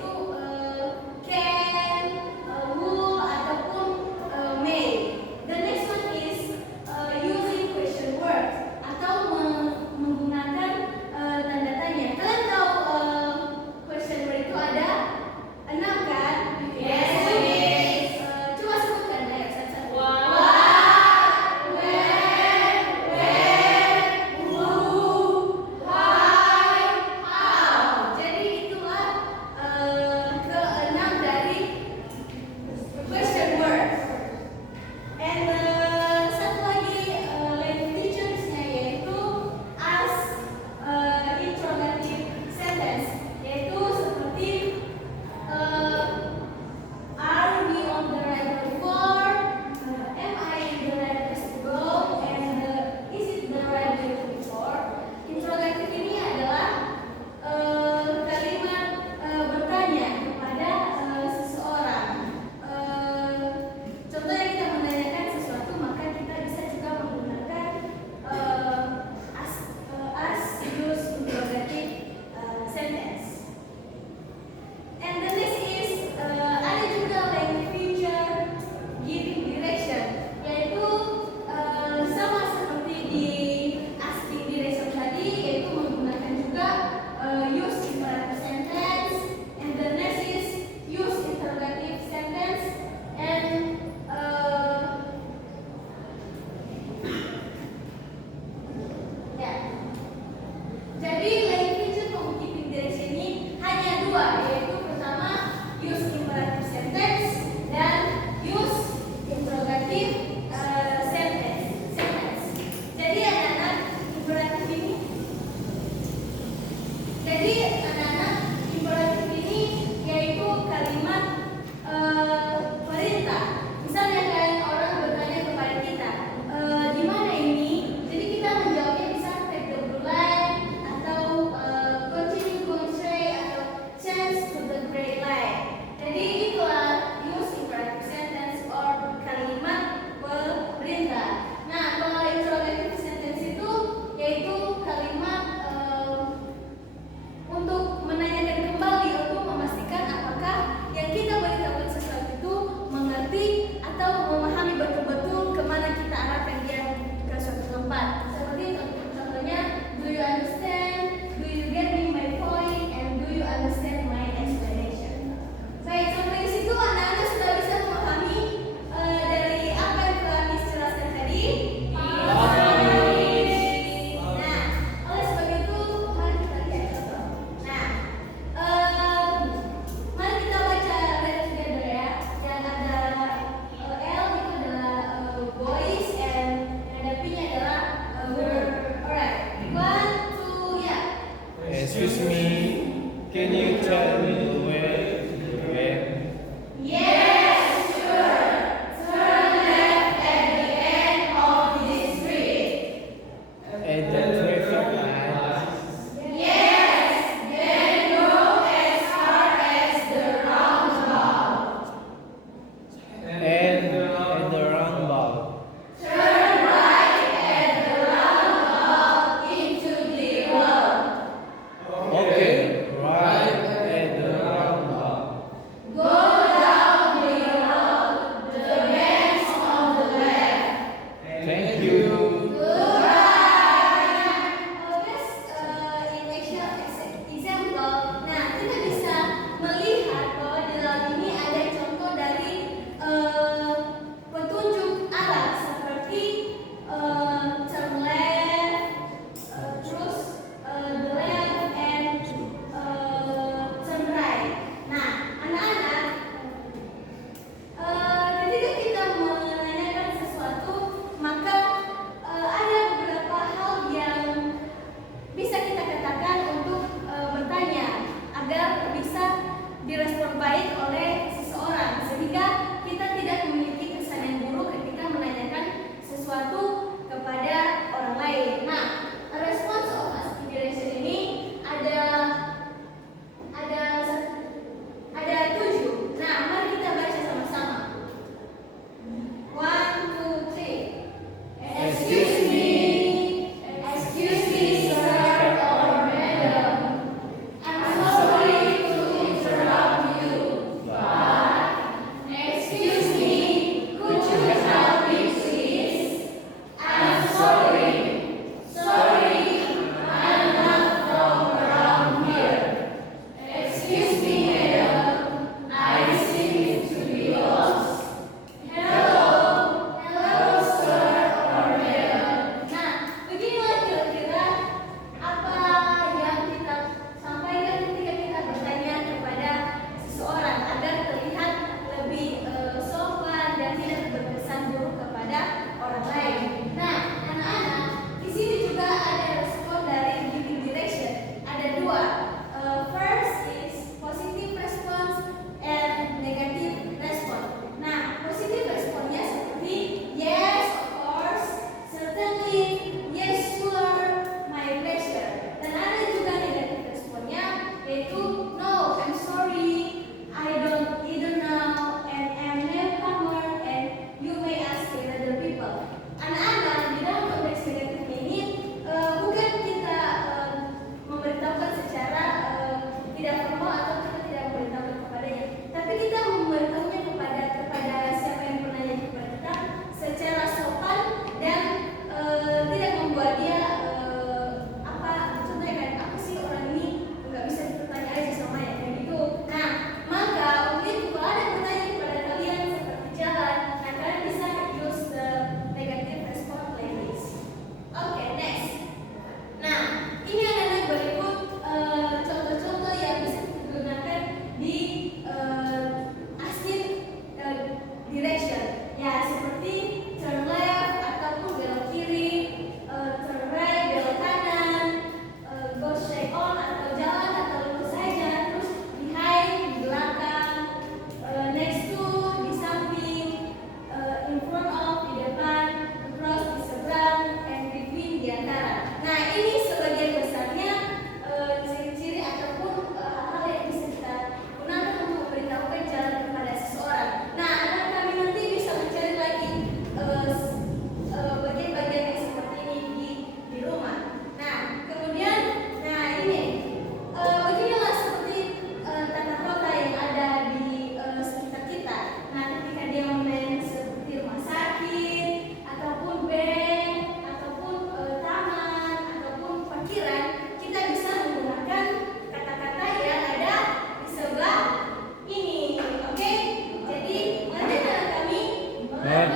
yaitu can, will ataupun may. The next one is using question words atau menggunakan tanda tanya. Kalian tahu question word itu ada 6 kan? Yes. Coba sebutkan ya satu-satu. What, when, where, who, why, how. Jadi itulah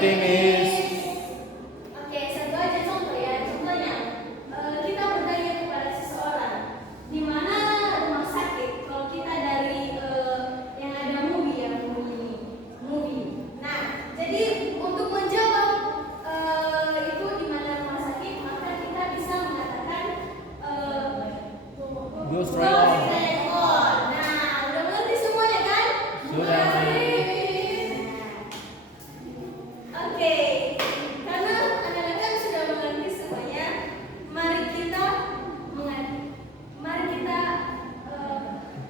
Ngerti, Miss. Oke, satu aja contoh ya. Contohnya, kita bertanya kepada seseorang, di mana rumah sakit? Kalau kita dari yang ada movie ya, movie. Nah, jadi untuk menjawab itu di mana rumah sakit, maka kita bisa mengatakan Go go straight on. straight on. Nah, udah mengerti semuanya kan? Sudah. Oke, karena anak-anak kan sudah mengerti semuanya, mari kita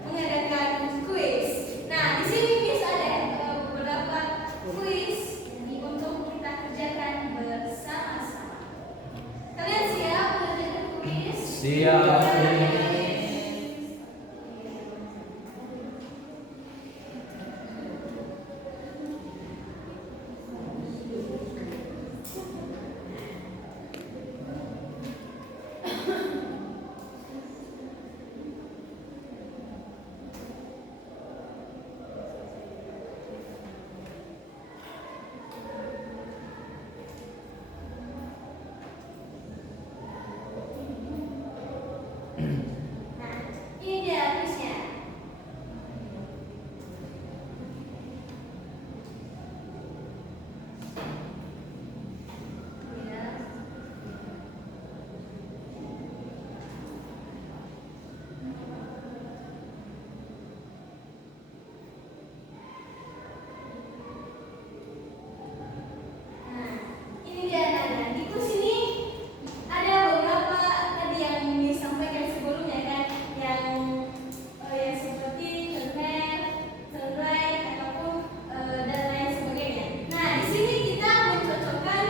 mengadakan kuis. Nah, di sini bisa ada beberapa kuis untuk kita kerjakan bersama-sama. Kalian siap mengerjakan kuis? Siap. Nah, ini dia kuisnya. Ya. Nah, ini dia Nana. Di kuis ini ada beberapa tadi yang disampaikan sebelumnya kan, yang seperti sunrise ataupun dan lain sebagainya. Nah, di sini kita mencocokkan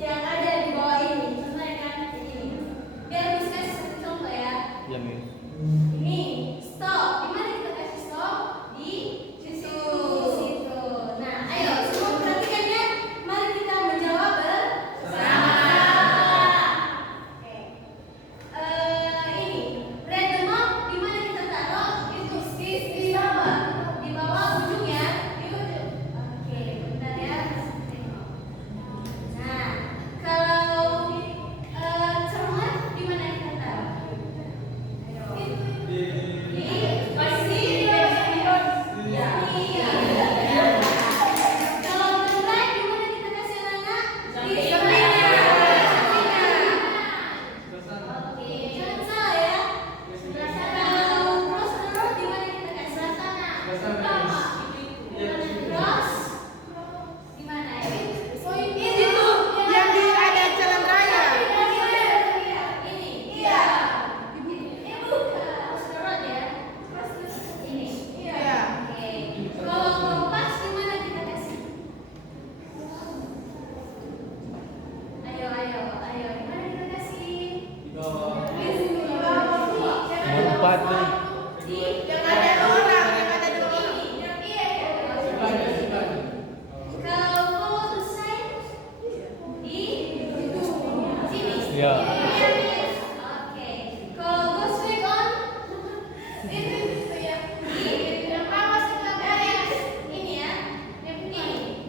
yang ada di bawah ini. Contohnya kan ini. Biar bisa kasih satu contoh ya. Ya, Miss. Ini stop. Di mana kita kasih stop? Di situ. Nah, ayo semua perhatikan ya. Mari kita menjawab bersama. Oke. Ini red the map. Di mana kita taruh? Itu di bawah. Di bawah ujungnya. Di ujung. Oke, bentar ya. Nah, kalau cermat di mana kita taruh? Ayo. Kalau tunai di mana kita kasih anak? Di sampingnya. Oke, jangan salah ya. Kalau cross di mana kita kasih? Cross di mana? Ini tuh yang di ada jalan raya. Ini. Iya. Ini bukan cross the road ya. Ini. Iya. Oke. Kalau kompas di mana kita kasih? Ayo. Di mana kita kasih? Di bawah. Empat tuh. Yang ada orang, yang ada dua orang. Iya. Kalau follow the sign di sini. Iya. Oke. Kalau go straight on itu ya. Yang awas kita ini ya. Ini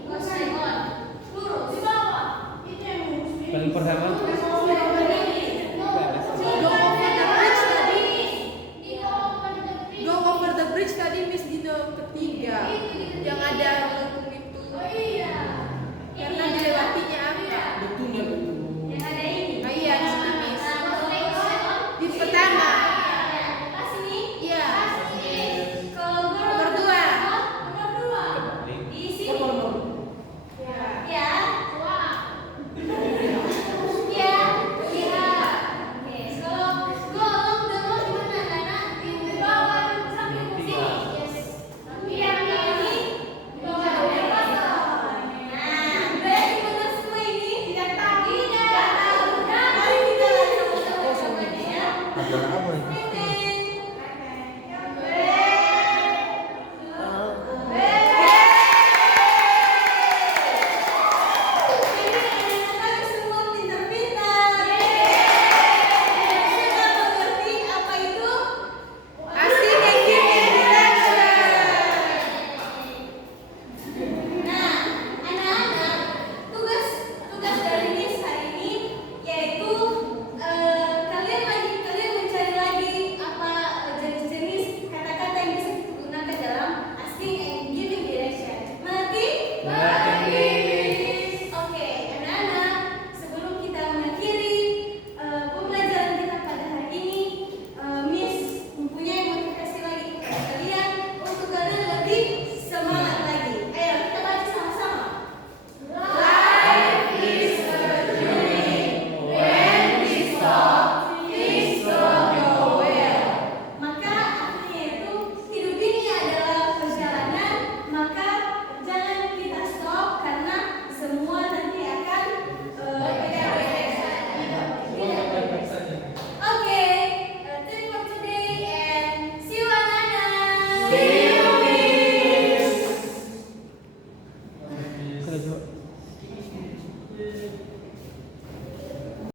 go straight on. Lurus di bawah. Itu yang lurus. Paling pertama. Go over the bridge tadi Miss Dino ketiga. Yang ada